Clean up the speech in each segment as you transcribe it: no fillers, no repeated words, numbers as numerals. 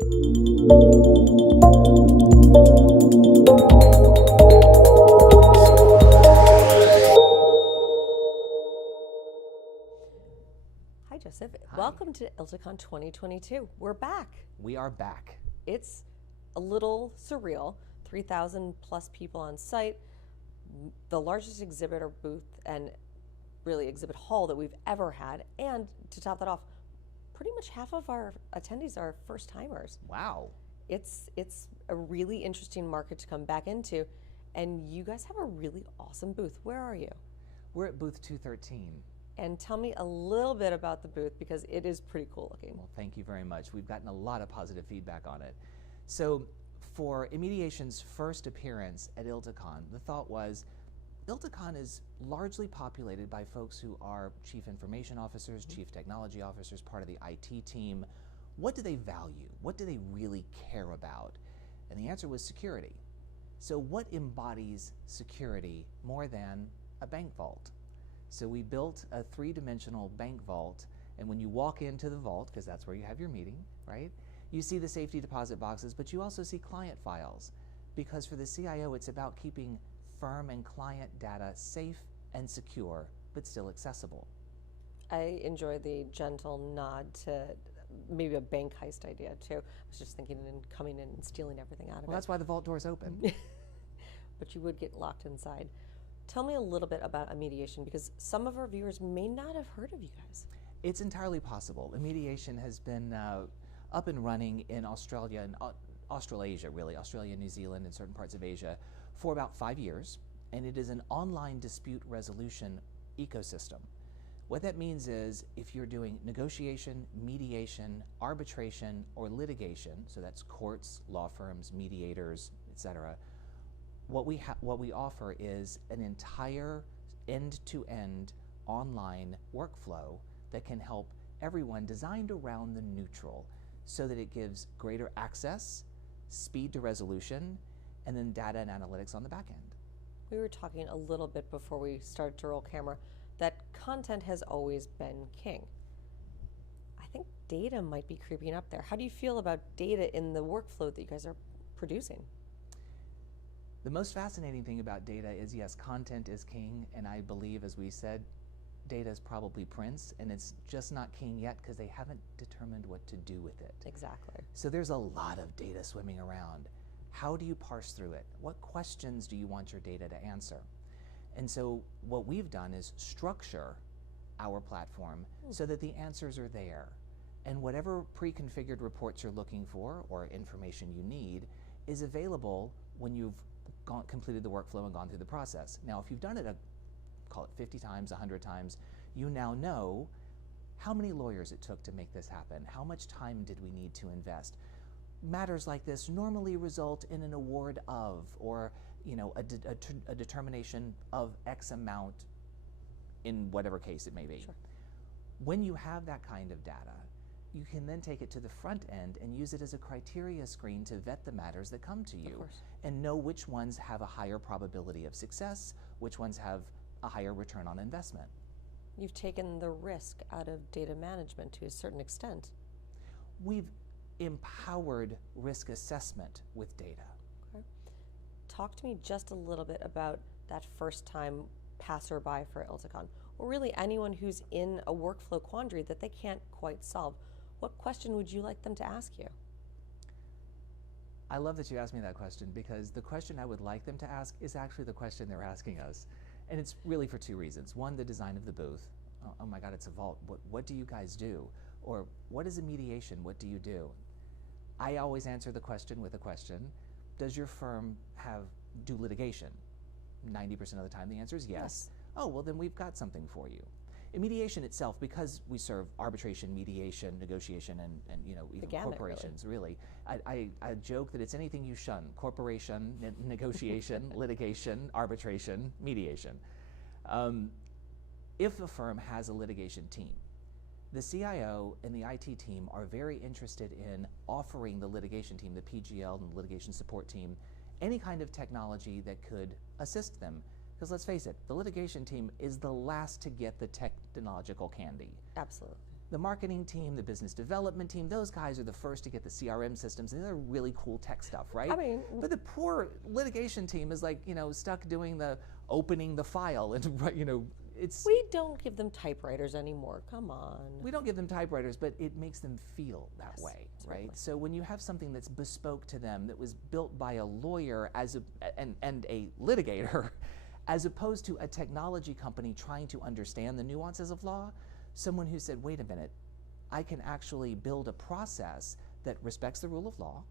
Hi, Joseph. Hi. Welcome to ILTACON 2022. We're back. We are back. It's a little surreal. 3,000 plus people on site, the largest exhibitor booth and really exhibit hall that we've ever had. And to top that off, pretty much half of our attendees are first timers. Wow. It's a really interesting market to come back into. And you guys have a really awesome booth. Where are you? We're at booth 213. And tell me a little bit about the booth because it is pretty cool looking. Well, thank you very much. We've gotten a lot of positive feedback on it. So for Immediation's first appearance at ILTACON, the thought was ILTACON is largely populated by folks who are chief information officers, chief technology officers, part of the IT team. What do they value? What do they really care about? And the answer was security. So what embodies security more than a bank vault? So we built a three-dimensional bank vault, and when you walk into the vault, because that's where you have your meeting, right? You see the safety deposit boxes, but you also see client files. Because for the CIO, it's about keeping firm and client data safe and secure, but still accessible. I enjoy the gentle nod to maybe a bank heist idea too. I was just thinking in coming in and stealing everything out of it. Well, that's why the vault door's open. But you would get locked inside. Tell me a little bit about Immediation because some of our viewers may not have heard of you guys. It's entirely possible. Immediation has been up and running in Australia and Australasia, really, Australia, New Zealand, and certain parts of Asia for about 5 years, and it is an online dispute resolution ecosystem. What that means is if you're doing negotiation, mediation, arbitration, or litigation, so that's courts, law firms, mediators, etc., what we offer is an entire end-to-end online workflow that can help everyone designed around the neutral so that it gives greater access, speed to resolution, and then data and analytics on the back end. We were talking a little bit before we started to roll camera that content has always been king. I think data might be creeping up there. How do you feel about data in the workflow that you guys are producing? The most fascinating thing about data is, yes, content is king, and I believe, as we said, data is probably prince, and it's just not king yet because they haven't determined what to do with it. Exactly. So there's a lot of data swimming around. How do you parse through it? What questions do you want your data to answer? And so what we've done is structure our platform so that the answers are there. And whatever pre-configured reports you're looking for or information you need is available when you've completed the workflow and gone through the process. Now, if you've done it, call it 50 times, 100 times, you now know how many lawyers it took to make this happen, how much time did we need to invest. Matters like this normally result in an award of, or a determination of X amount in whatever case it may be. Sure. When you have that kind of data, you can then take it to the front end and use it as a criteria screen to vet the matters that come to you and know which ones have a higher probability of success, which ones have a higher return on investment. You've taken the risk out of data management to a certain extent. We've empowered risk assessment with data. Okay. Talk to me just a little bit about that first time passerby for ILTACON, or really anyone who's in a workflow quandary that they can't quite solve. What question would you like them to ask you? I love that you asked me that question because the question I would like them to ask is actually the question they're asking us. And it's really for two reasons. One, the design of the booth. Oh my God, it's a vault. What do you guys do? Or what is Immediation? What do you do? I always answer the question with a question. Does your firm do litigation? 90% of the time the answer is yes. Oh, well then we've got something for you. Immediation itself, because we serve arbitration, mediation, negotiation, and even corporations, really. I joke that it's anything you shun: corporation, negotiation, litigation, arbitration, mediation. If a firm has a litigation team, the CIO and the IT team are very interested in offering the litigation team, the PGL and the litigation support team, any kind of technology that could assist them. Because let's face it, the litigation team is the last to get the technological candy. Absolutely. The marketing team, the business development team, those guys are the first to get the CRM systems, and they're really cool tech stuff, right? I mean, but the poor litigation team is like, stuck doing the opening the file and, it's... We don't give them typewriters anymore, come on. We don't give them typewriters, but it makes them feel that way, certainly. right? So when you have something that's bespoke to them, that was built by a lawyer and a litigator, as opposed to a technology company trying to understand the nuances of law, someone who said, wait a minute, I can actually build a process that respects the rule of law,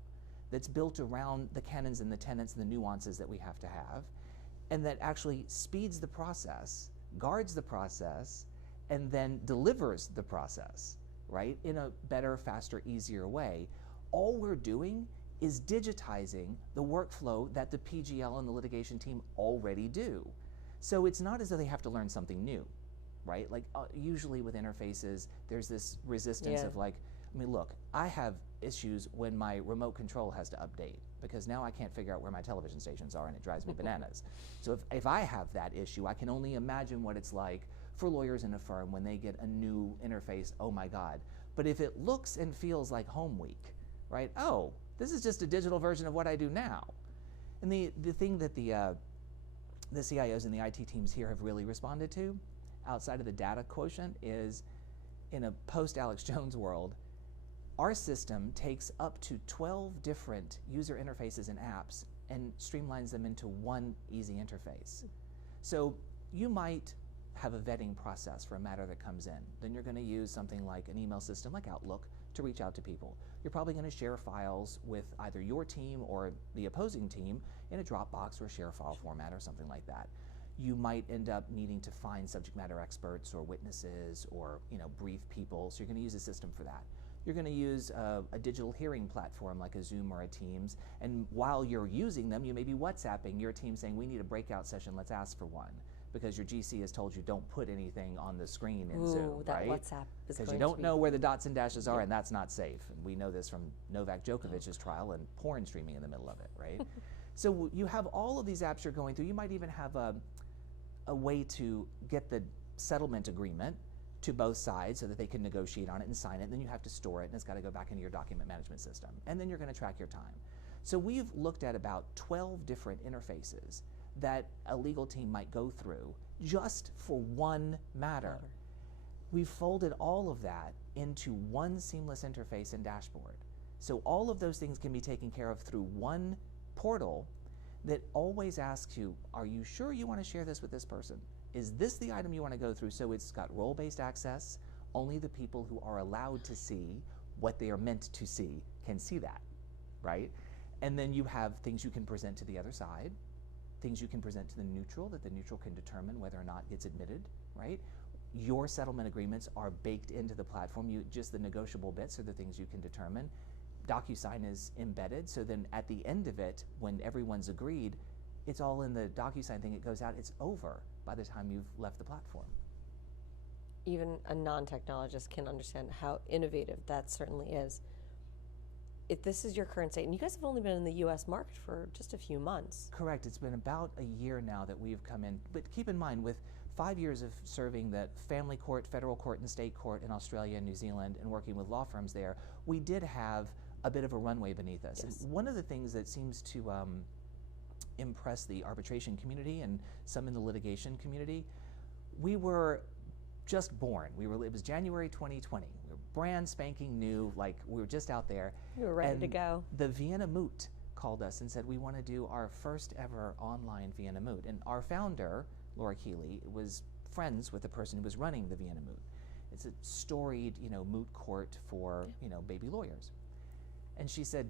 that's built around the canons and the tenets and the nuances that we have to have, and that actually speeds the process, guards the process, and then delivers the process, right, in a better, faster, easier way. All we're doing is digitizing the workflow that the PGL and the litigation team already do. So it's not as though they have to learn something new, right? Like usually with interfaces, there's this resistance of like, I mean, look, I have issues when my remote control has to update because now I can't figure out where my television stations are and it drives me bananas. So if I have that issue, I can only imagine what it's like for lawyers in a firm when they get a new interface, oh my God. But if it looks and feels like Home Week, right? Oh, this is just a digital version of what I do now. And the thing that the CIOs and the IT teams here have really responded to, outside of the data quotient, is in a post-Alex Jones world, our system takes up to 12 different user interfaces and apps and streamlines them into one easy interface. So you might have a vetting process for a matter that comes in. Then you're going to use something like an email system like Outlook to reach out to people. You're probably going to share files with either your team or the opposing team in a Dropbox or a share file format or something like that. You might end up needing to find subject matter experts or witnesses or brief people, so you're going to use a system for that. You're going to use a digital hearing platform like a Zoom or a Teams, and while you're using them, you may be WhatsApping your team saying, we need a breakout session, let's ask for one, because your GC has told you don't put anything on the screen in Zoom, that right? WhatsApp is because you don't know where the dots and dashes are, and that's not safe. And we know this from Novak Djokovic's trial and porn streaming in the middle of it, right? So you have all of these apps you're going through. You might even have a way to get the settlement agreement to both sides so that they can negotiate on it and sign it, and then you have to store it, and it's got to go back into your document management system. And then you're going to track your time. So we've looked at about 12 different interfaces that a legal team might go through just for one matter. We've folded all of that into one seamless interface and dashboard. So all of those things can be taken care of through one portal that always asks you, are you sure you want to share this with this person? Is this the item you want to go through? So it's got role-based access. Only the people who are allowed to see what they are meant to see can see that, right? And then you have things you can present to the other side, things you can present to the neutral, that the neutral can determine whether or not it's admitted, right? Your settlement agreements are baked into the platform. Just the negotiable bits are the things you can determine. DocuSign is embedded, so then at the end of it, when everyone's agreed, it's all in the DocuSign thing. It goes out, it's over by the time you've left the platform. Even a non-technologist can understand how innovative that certainly is. If this is your current state, and you guys have only been in the U.S. market for just a few months. Correct. It's been about a year now that we've come in. But keep in mind, with 5 years of serving the family court, federal court, and state court in Australia and New Zealand and working with law firms there, we did have a bit of a runway beneath us. Yes. And one of the things that seems to impress the arbitration community and some in the litigation community, we were just born. It was January 2020. We were brand spanking new, like we were just out there. You were ready to go. The Vienna Moot called us and said, we want to do our first ever online Vienna Moot. And our founder, Laura Keeley, was friends with the person who was running the Vienna Moot. It's a storied, moot court for, baby lawyers. And she said,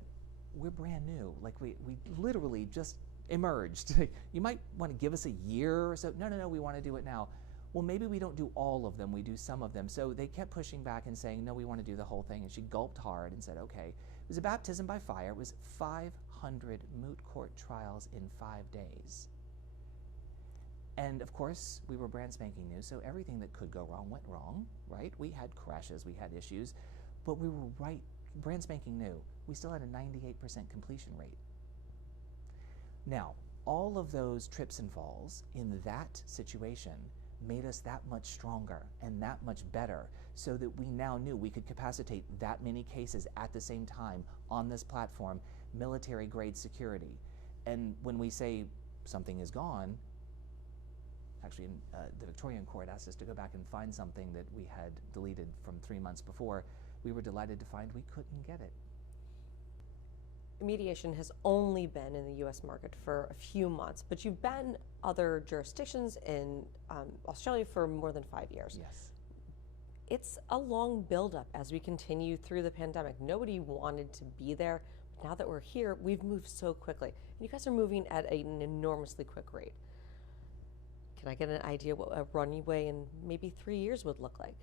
we're brand new. Like we literally just emerged. You might want to give us a year or so. No, we want to do it now. Well, maybe we don't do all of them, we do some of them. So they kept pushing back and saying, no, we want to do the whole thing. And she gulped hard and said, okay. It was a baptism by fire. It was 500 moot court trials in 5 days. And of course, we were brand spanking new, so everything that could go wrong went wrong, right? We had crashes, we had issues, but we were right, brand spanking new. We still had a 98% completion rate. Now, all of those trips and falls in that situation made us that much stronger and that much better, so that we now knew we could capacitate that many cases at the same time on this platform, military-grade security. And when we say something is gone, actually the Victorian court asked us to go back and find something that we had deleted from 3 months before. We were delighted to find we couldn't get it. Immediation has only been in the US market for a few months, but you've been other jurisdictions in Australia for more than 5 years. Yes. It's a long buildup as we continue through the pandemic. Nobody wanted to be there. But now that we're here, we've moved so quickly. And you guys are moving at an enormously quick rate. Can I get an idea what a runway in maybe 3 years would look like?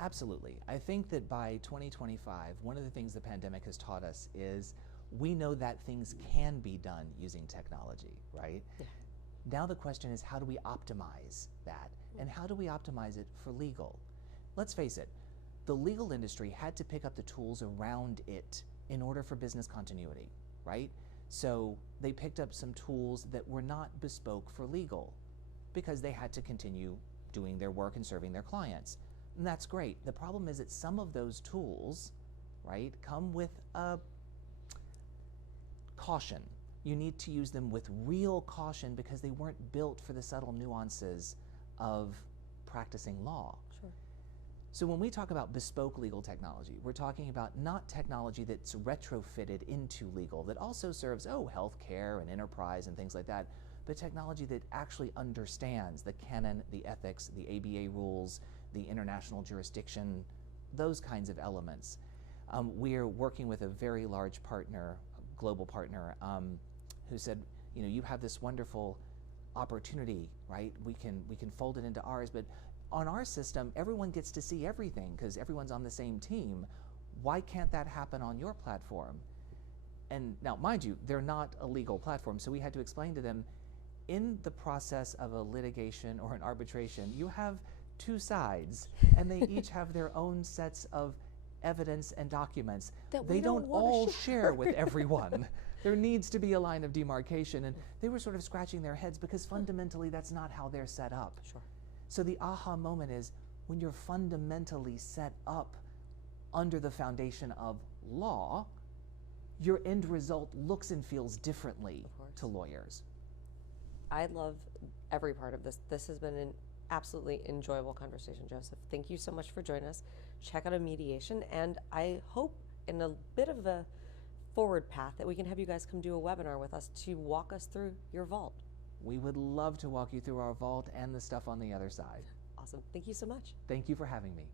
Absolutely. I think that by 2025, one of the things the pandemic has taught us is we know that things can be done using technology, right? Yeah. Now the question is, how do we optimize that? And how do we optimize it for legal? Let's face it, the legal industry had to pick up the tools around it in order for business continuity, right? So they picked up some tools that were not bespoke for legal because they had to continue doing their work and serving their clients. And that's great. The problem is that some of those tools, right, come with a caution. You need to use them with real caution because they weren't built for the subtle nuances of practicing law. Sure. So when we talk about bespoke legal technology, we're talking about not technology that's retrofitted into legal, that also serves, healthcare and enterprise and things like that, but technology that actually understands the canon, the ethics, the ABA rules, the international jurisdiction, those kinds of elements. We're working with a very large partner, a global partner, who said, you have this wonderful opportunity, right? We can fold it into ours, but on our system, everyone gets to see everything because everyone's on the same team. Why can't that happen on your platform? And now, mind you, they're not a legal platform, so we had to explain to them, in the process of a litigation or an arbitration, you have two sides, and they each have their own sets of evidence and documents. They don't all share with everyone. There needs to be a line of demarcation, and they were sort of scratching their heads because fundamentally that's not how they're set up. Sure. So the aha moment is when you're fundamentally set up under the foundation of law, your end result looks and feels differently to lawyers. I love every part of this. This has been an absolutely enjoyable conversation, Joseph. Thank you so much for joining us. Check out Immediation, and I hope in a bit of a forward path that we can have you guys come do a webinar with us to walk us through your vault. We would love to walk you through our vault and the stuff on the other side. Awesome. Thank you so much. Thank you for having me.